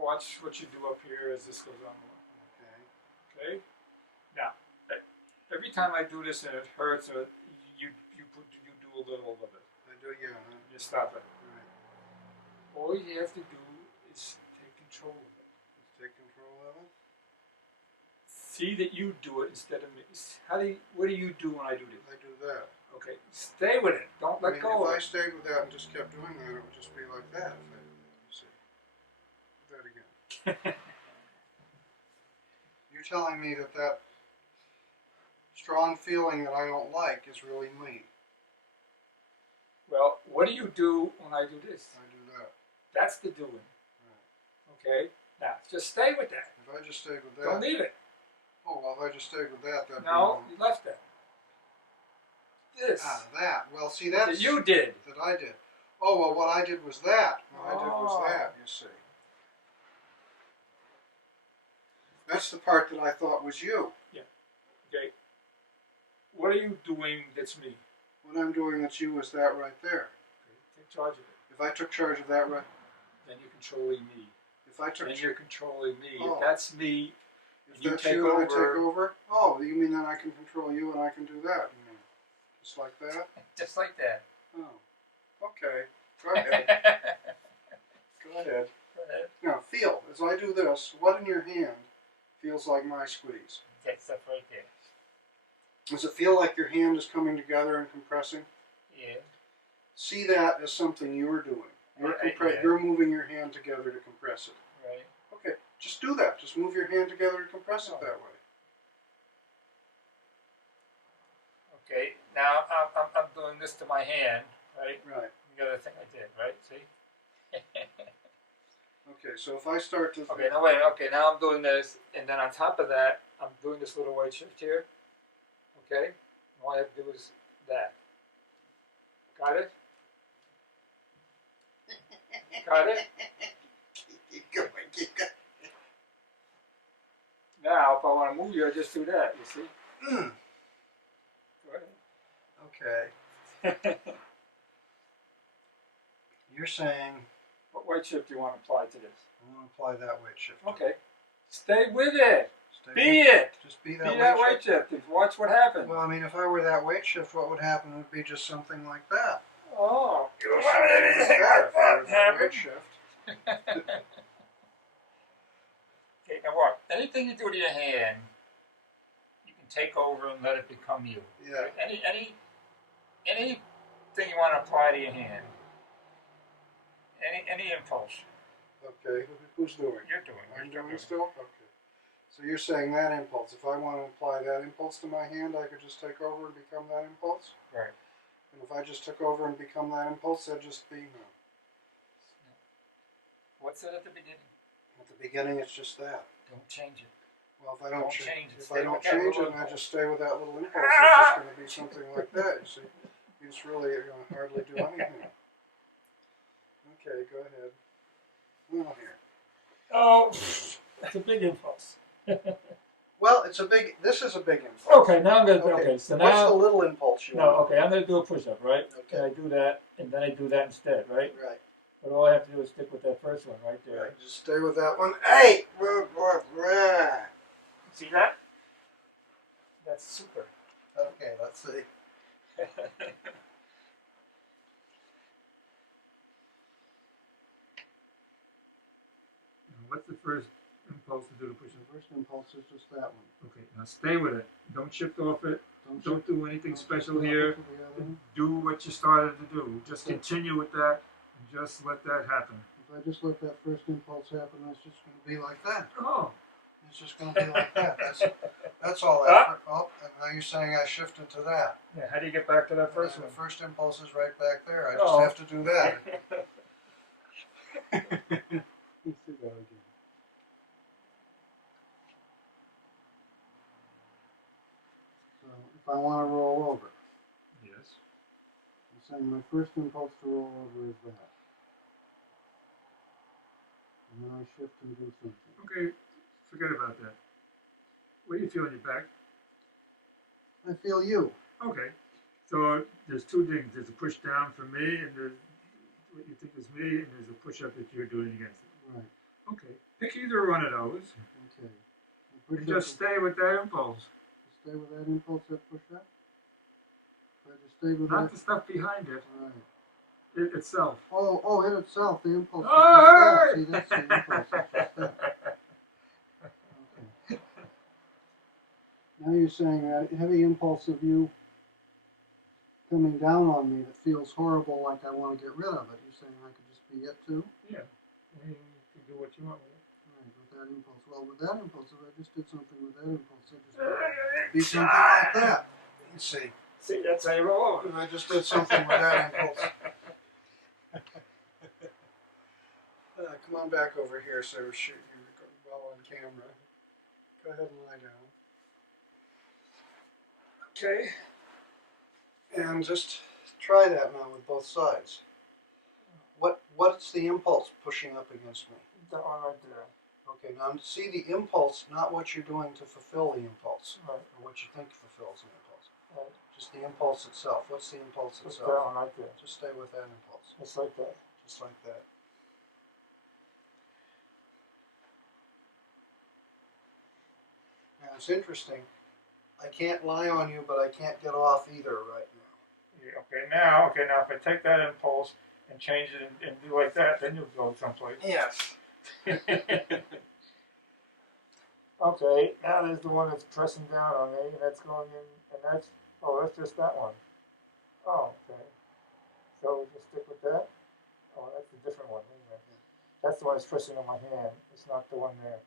watch what you do up here as this goes on. Okay. Okay. Now, every time I do this and it hurts, or you do a little of it. I do, yeah. You stop it. Right. All you have to do is take control of it. Take control of it. See that you do it instead of me. What do you do when I do this? I do that. Okay, stay with it. Don't let go of it. If I stayed with that and just kept doing that, it would just be like that. If I, you see. Do that again. You're telling me that that strong feeling that I don't like is really me. Well, what do you do when I do this? I do that. That's the doing. Right. Okay? Now, just stay with that. If I just stayed with that. Don't leave it. Oh, well, if I just stayed with that, that'd No, be you left that. This. Ah, that. Well, see, that's... That you did. That I did. Oh, well, what I did was that. What I did was that, you see. That's the part that I thought was you. Yeah. Okay. What are you doing that's me? What I'm doing that's you is that right there. Okay. Take charge of it. If I took charge of that right... Then you're controlling me. If I took... Then you're controlling me. Oh. If that's me, If you that's take you over. and I take over? Oh, you mean then I can control you and I can do that? You mean, just like that? Just like that. Oh. Okay. Go ahead. Go ahead. Go ahead. Now, feel. As I do this, what in your hand feels like my squeeze? That stuff right there. Does it feel like your hand is coming together and compressing? Yeah. See that as something you're doing. You're, Yeah. you're moving your hand together to compress it. Right. Okay, just do that. Just move your hand together to compress it that way. Okay, now I'm doing this to my hand, right? Right. The other thing I did, right? See? Okay, so if I start to... Okay, now wait, okay, now I'm doing this, and then on top of that, I'm doing this little white shift here. Okay? And all I have to do is that. Got it? Got it? Keep going, keep going. Now, if I want to move you, I just do that, you see? Go Okay. You're saying... What white shift do you want to apply to this? I want to apply that weight shift. Okay. Stay with it. Stay Be with, it. Just be Be that, that weight weight shift. Watch what happens. Well, I mean, if I were that weight shift, what would happen would be just something like that. Oh. Just something like that if I were that weight shift. Okay, now what? Anything you do to your hand, you can take over and let it become you. Yeah. Anything you want to apply to your hand. Any impulse. Okay, who's doing? You're doing. I'm doing it still? Okay. So you're saying that impulse. If I want to apply that impulse to my hand, I could just take over and become that impulse? Right. And if I just took over and become that impulse, that'd just be no. What's it at the beginning? At the beginning, it's just that. Don't change it. Well, if I don't change it. if I don't Stay with that change it little and I impulse. just stay with that little impulse, it's just going to be something like that. You see, you just really hardly do anything. Okay, go ahead. Well, here. Oh, it's a big impulse. Well, it's a big. This is a big impulse. Okay, now I'm gonna. Okay, so what's now. the little impulse you No, want? okay, I'm gonna do a push-up, right? Okay. And I do that, and then I do that instead, right? Right. But all I have to do is stick with that first one, right there. Right. Just stay with that one. Hey. See that? That's super. Okay, let's see. What's the first impulse to do the push-up? The first impulse is just that one. Okay, now stay with it. Don't shift off it. Don't do anything special shift here. off it to the other one. Do what you started to do. Just continue with that, and just let that happen. If I just let that first impulse happen, it's just going to be like that. Oh. It's just going to be like that. That's all that. Oh, and now you're saying I shifted to that. Yeah, how do you get back to that first And one? the first impulse is right back there. I just have to do that. Let's do that again. So if I want to roll over, Yes. I'm saying my first impulse to roll over is that. And then I shift and do something. Okay, forget about that. What do you feel in your back? I feel you. Okay, so there's two things. There's a push down for me, and there's what you think is me, and there's a push up that you're doing against it. Right. Okay, pick either one of those. Okay. And just stay with that impulse. Stay with that impulse that push up? If I just stay with Not that. the stuff behind it. Right. It itself. Oh, it itself, the impulse is Oh, just that. See, that's the impulse, it's just that. Okay. Now you're saying that heavy impulse of you coming down on me that feels horrible, like I want to get rid of it. You're saying I could just be it too? Yeah. I mean, you can do what you want with it. Right, with that impulse. Well, with that impulse, if I just did something with that impulse, it just be something like that. You see. See, that's how you roll over. If I just did something with that impulse. Come on back over here so we're shooting you well on camera. Go ahead and lie down. Okay. And just try that now with both sides. What's the impulse pushing up against me? That one right there. Okay, now see the impulse, not what you're doing to fulfill the impulse, Right. or what you think fulfills the impulse. Right. Just the impulse itself. What's the impulse Just itself? that one right there. Just stay with that impulse. Just like that. Just like that. Now it's interesting. I can't lie on you, but I can't get off either right now. Yeah, okay, now if I take that impulse and change it and do like that, then you'll go someplace. Yes. Okay, now there's the one that's pressing down on me, and that's going in, and that's just that one. Oh, okay. So we just stick with that? Oh, that's a different one, isn't it? That's the one that's pressing on my hand. It's not the one there.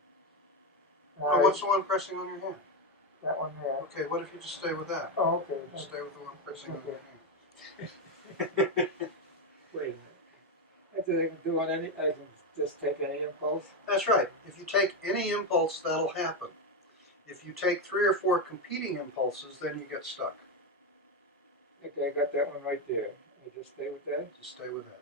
Oh, what's the one pressing on your hand? That one there. Okay, what if you just stay with that? Oh, okay. Just stay with the one pressing on your hand. Wait a minute. That's what I can do on any, I can just take any impulse? That's right. If you take any impulse, that'll happen. If you take 3 or 4 competing impulses, then you get stuck. Okay, I got that one right there. I just stay with that? Just stay with that.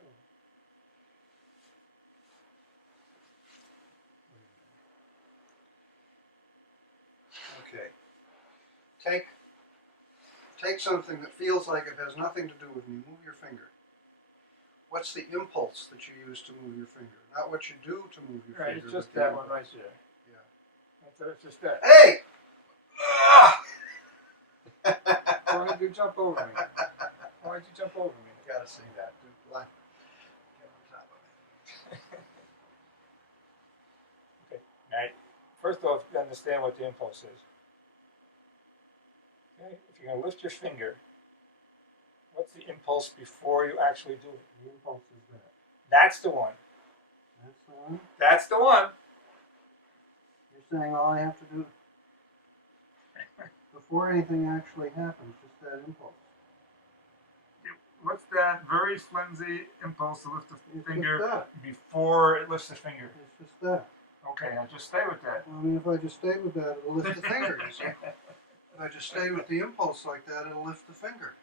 Okay. Take something that feels like it has nothing to do with me. Move your finger. What's the impulse that you use to move your finger? Not what you do to move your Right, finger. it's just that one right there. Yeah. It's just that. Hey! Why did you jump over me? Why did you jump over me? You gotta see that. Dude, get on top of it. Okay. Now, first off, you understand what the impulse is. Okay. If you're going to lift your finger, what's the impulse before you actually do it? The impulse is that. That's the one. That's the one? That's the one. You're saying all I have to do before anything actually happens, just that impulse. What's that very flimsy impulse to lift the finger just before it lifts the finger? It's just that. Okay, now just stay with that. Well, I mean, if I just stay with that, it'll lift the finger, you see. If I just stay with the impulse like that, it'll lift the finger.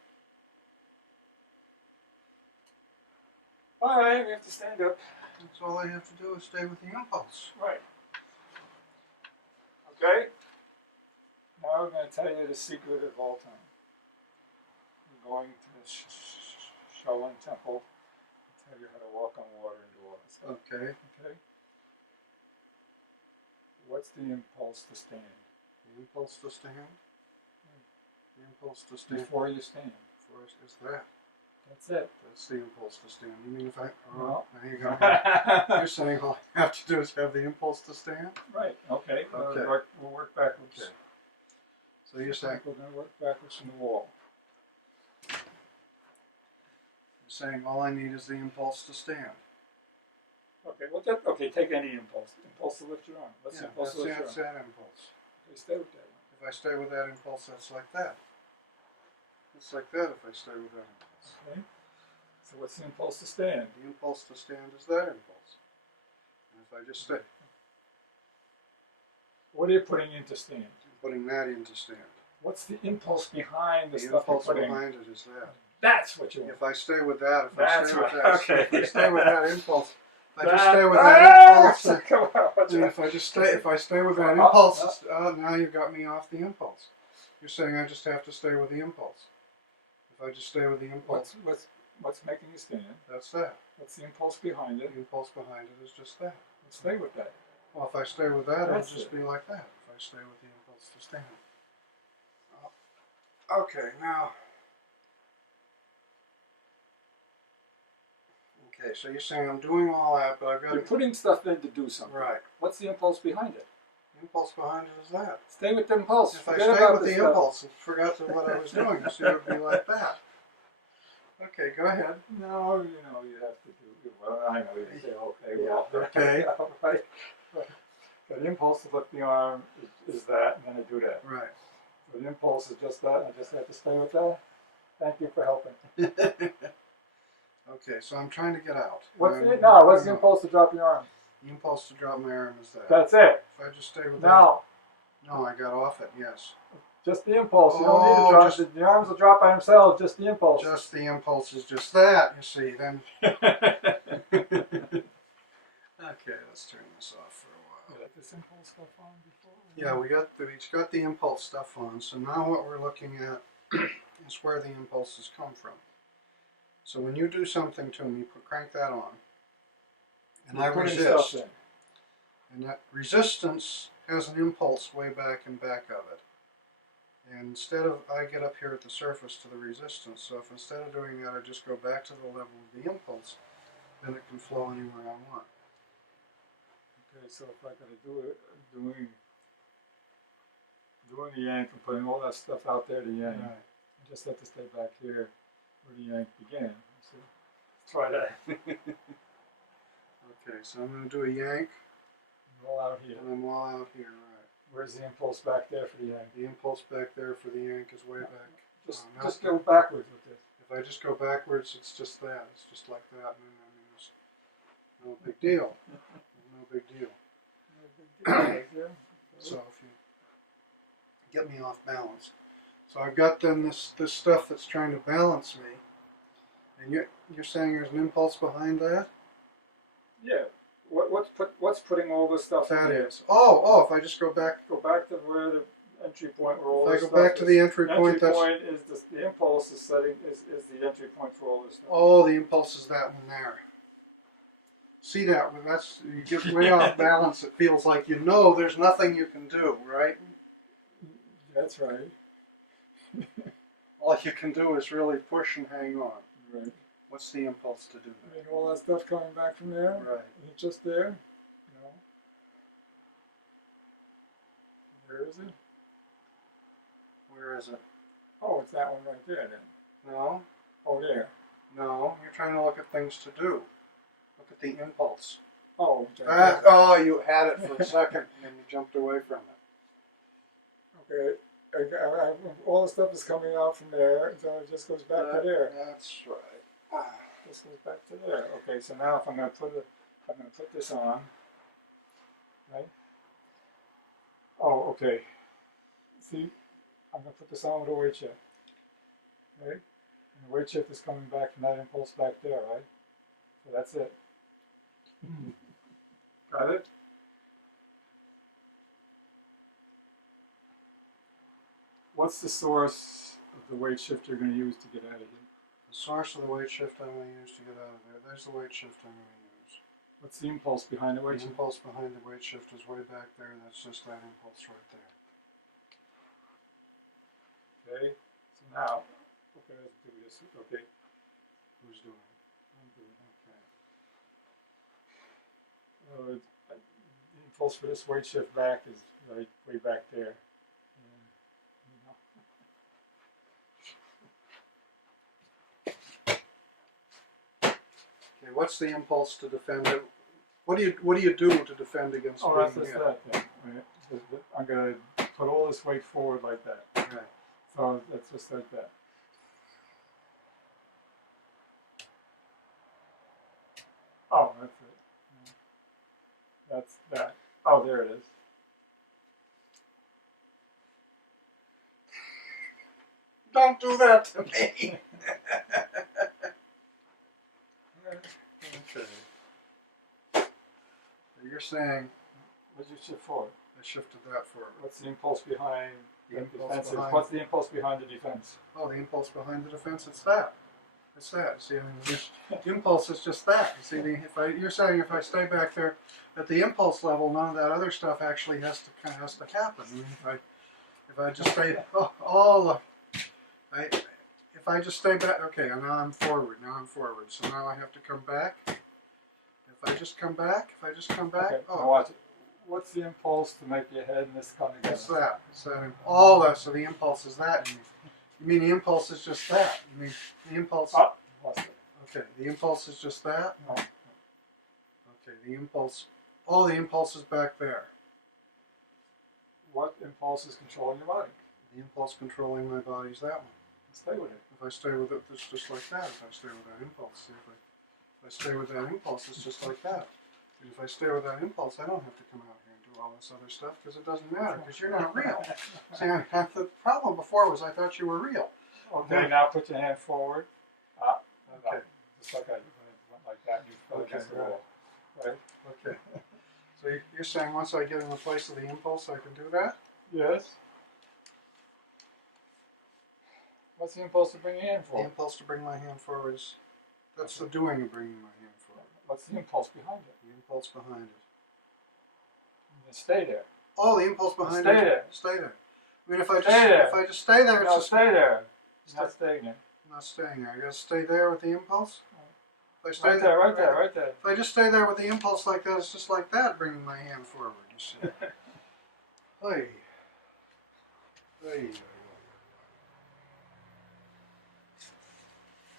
All right, we have to stand up. That's all I have to do is stay with the impulse. Right. Okay? Now we're going to tell you the secret of all time. We're going to the Shaolin Temple and tell you how to walk on water and do all this stuff. Okay. Okay? What's the impulse to stand? The impulse to stand? The impulse to stand. Before you stand. Before is that. That's it. That's the impulse to stand. You mean if I... No. There you go. You're saying all I have to do is have the impulse to stand? Right. Okay. Okay. We'll work backwards. Okay. So you're saying... We're going to work backwards from the wall. You're saying all I need is the impulse to stand. Okay. Okay. Take any impulse. Impulse to lift your arm. What's the impulse to lift your arm? That's that impulse. Okay, stay with that one. If I stay with that impulse, that's like that. It's like that if I stay with that impulse. Okay. So what's the impulse to stand? The impulse to stand is that impulse. And if I just stay... What are you putting into stand? I'm putting that into stand. What's the impulse behind the The stuff you're impulse putting? behind it is that. That's what you want. If I stay with that, if I That's stay with right. that, Okay. if I stay with that impulse, if I just That- stay with that impulse, Come on, what's and that? if I stay with that Oh, impulse, now you've got me off the impulse. You're saying I just have to stay with the impulse. If I just stay with the impulse, What's making you stand? that's that. What's the impulse behind it? The impulse behind it is just that. Stay with that. Well, if I stay with that, That's it'll just it. be like that. If I stay with the impulse to stand. Okay, now. Okay, so you're saying I'm doing all that, but I've got You're putting stuff in to do something. Right. What's the impulse behind it? The impulse behind it is that. Stay with the impulse. If I Forget stay about with the stuff. impulse and forgot what I was doing, you see, it would be like that. Okay, go ahead. No, you have to do. Well, I know you say okay. Yeah, Well, okay. Right. But the impulse to lift the arm is that, and then I do that. Right. So the impulse is just that. I just have to stay with that. Thank you for helping. Okay, so I'm trying to get out. What's the impulse to drop your arm? The impulse to drop my arm is that. That's it. If I just stay with Now, that. No, I got off it, yes. just the impulse. You don't need to drop. The arms will drop by themselves. Just the impulse. Just the impulse is just that, you see, then. Okay, let's turn this off for a while. You got this impulse stuff on before? Yeah, we each got the impulse stuff on, so now what we're looking at is where the impulses come from. So when you do something to me, crank that on, and I resist. And that resistance has an impulse way back and back of it. And instead of, I get up here at the surface to the resistance, so if instead of doing that I just go back to the level of the impulse, then it can flow anywhere I want. Okay, so if I gotta do it, doing the yank and putting all that stuff out there to yank, Right. I just have to stay back here where the yank began. So let's try that. Okay, so I'm going to do a yank. All out here. And I'm all out here, right. Where's the impulse back there for the yank? The impulse back there for the yank is way back. Just go backwards with this. If I just go backwards, it's just that. It's just like that. And I mean, it's no big deal. No big deal. So if you get me off balance. So I've got then this stuff that's trying to balance me. And you're saying there's an impulse behind that? Yeah. What's putting all this stuff That in there? is. Oh, if I just go back. Go back to where the entry point where all this If I stuff go back to the entry point, the entry point is the impulse is the entry point for all this stuff. Oh, the impulse is that one there. See that? When you get way off balance, it feels like there's nothing you can do, right? That's right. All you can do is really push and hang on. Right. What's the impulse to do that? I mean, all that stuff coming back from there. Right. It's just there. Where is it? Where is it? Oh, it's that one right there then. No. Oh, there. No, you're trying to look at things to do. Look at the impulse. Oh, You had it for a second and then you jumped away from it. Okay. All the stuff is coming out from there, so it just goes back to there. That's right. This goes back to there. Okay, so now if I'm going to put this on, right? Oh, okay. See, I'm going to put this on with a weight shift, right? And the weight shift is coming back from that impulse back there, right? So that's it. Got it? What's the source of the weight shift you're going to use to get out of here? The source of the weight shift I'm going to use to get out of there. There's the weight shift I'm going to use. What's the impulse behind the weight shift? The impulse behind the weight shift is way back there, and that's just that impulse right there. Okay, so now, okay, let's do this. Okay. Who's doing it? I'm doing okay. The impulse for this weight shift back is right way back there. Okay, what's the impulse to defend it? What do you do to defend against being that's hit? just that thing. Right? I'm going to put all this weight forward like that. Right. So that's just like that. Oh, that's it. That's that. Oh, there it is. Don't do that to me. Okay. You're saying What did you shift forward? I shifted that forward. What's the impulse behind The the impulse defensive? behind- What's the impulse behind the defense? Oh, the impulse behind the defense, it's that. It's that. See, I mean, the impulse is just that. You see, you're saying if I stay back there at the impulse level, none of that other stuff actually has to happen. I mean, if I just stay if I just stay back, okay, now I'm forward. So now I have to come back. If I just come back, Okay, oh, now watch it. What's the impulse to make your head and this come together? it's that. So all that. So the impulse is that. You mean the impulse is just that? You mean the impulse? Oh, lost it. Okay, the impulse is just that. No. Okay, the impulse. All the impulse is back there. What impulse is controlling your body? The impulse controlling my body is that one. Stay with it. If I stay with it, it's just like that. If I stay with that impulse, see, if I stay with that impulse, it's just like that. And if I stay with that impulse, I don't have to come out here and do all this other stuff because it doesn't matter because you're not real. See, the problem before was I thought you were real. Okay, now put your hand forward. Okay. Just like I went like that, you fell against the wall. Right? Okay. So you're saying once I get in the place of the impulse, I can do that? Yes. What's the impulse to bring your hand The forward? impulse to bring my hand forward is, that's the doing of bringing my hand forward. What's the impulse behind it? The impulse behind it. Then stay there. Oh, the impulse behind Stay it. there. Stay there. I mean, if I just stay there, it's No, just stay there. You're not staying there. I'm not staying there. I gotta stay there with the impulse. If I stay Right there, right there, right there. If I just stay there with the impulse like that, it's just like that, bringing my hand forward. You see. Hey. Hey.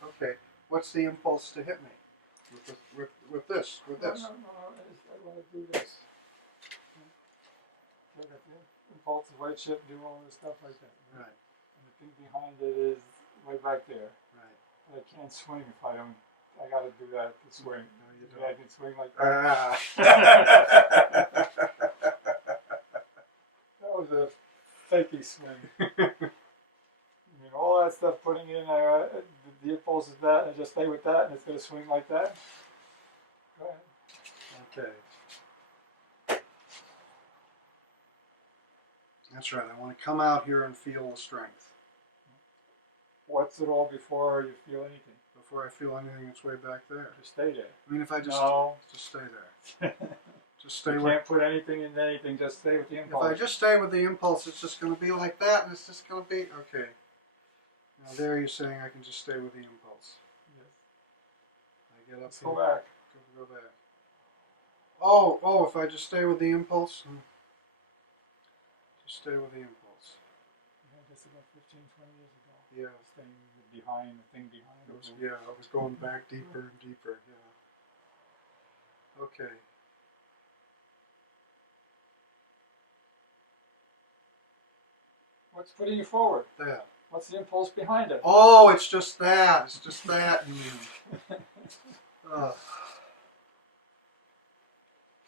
Okay. What's the impulse to hit me? With this. No, I want to do this. Okay, the impulse is right shift, do all this stuff like that. Right. And the thing behind it is way back there. Right. But I can't swing if I don't. I got to do that to swing. No, you Yeah, I don't. can swing like that. That was a fakey swing. I mean, all that stuff putting in the impulse is that, and just stay with that, and it's going to swing like that. Go ahead. Okay. That's right. I want to come out here and feel the strength. What's it all before you feel anything? Before I feel anything that's way back there. Just stay there. I mean, if I just No. just stay there. Just stay You with. can't put anything in anything. Just stay with the If impulse. I just stay with the impulse, it's just going to be like that, and it's just going to be okay. Now there, you're saying I can just stay with the impulse. Yes. I get up. Let's go back. Go back. Oh! If I just stay with the impulse, just stay with the impulse. We had this about 15, 20 years ago. Yeah. This thing behind, the thing behind. I was going back deeper and deeper. Yeah. Okay. What's putting you forward? That. What's the impulse behind it? Oh, it's just that. It's just that. You mean.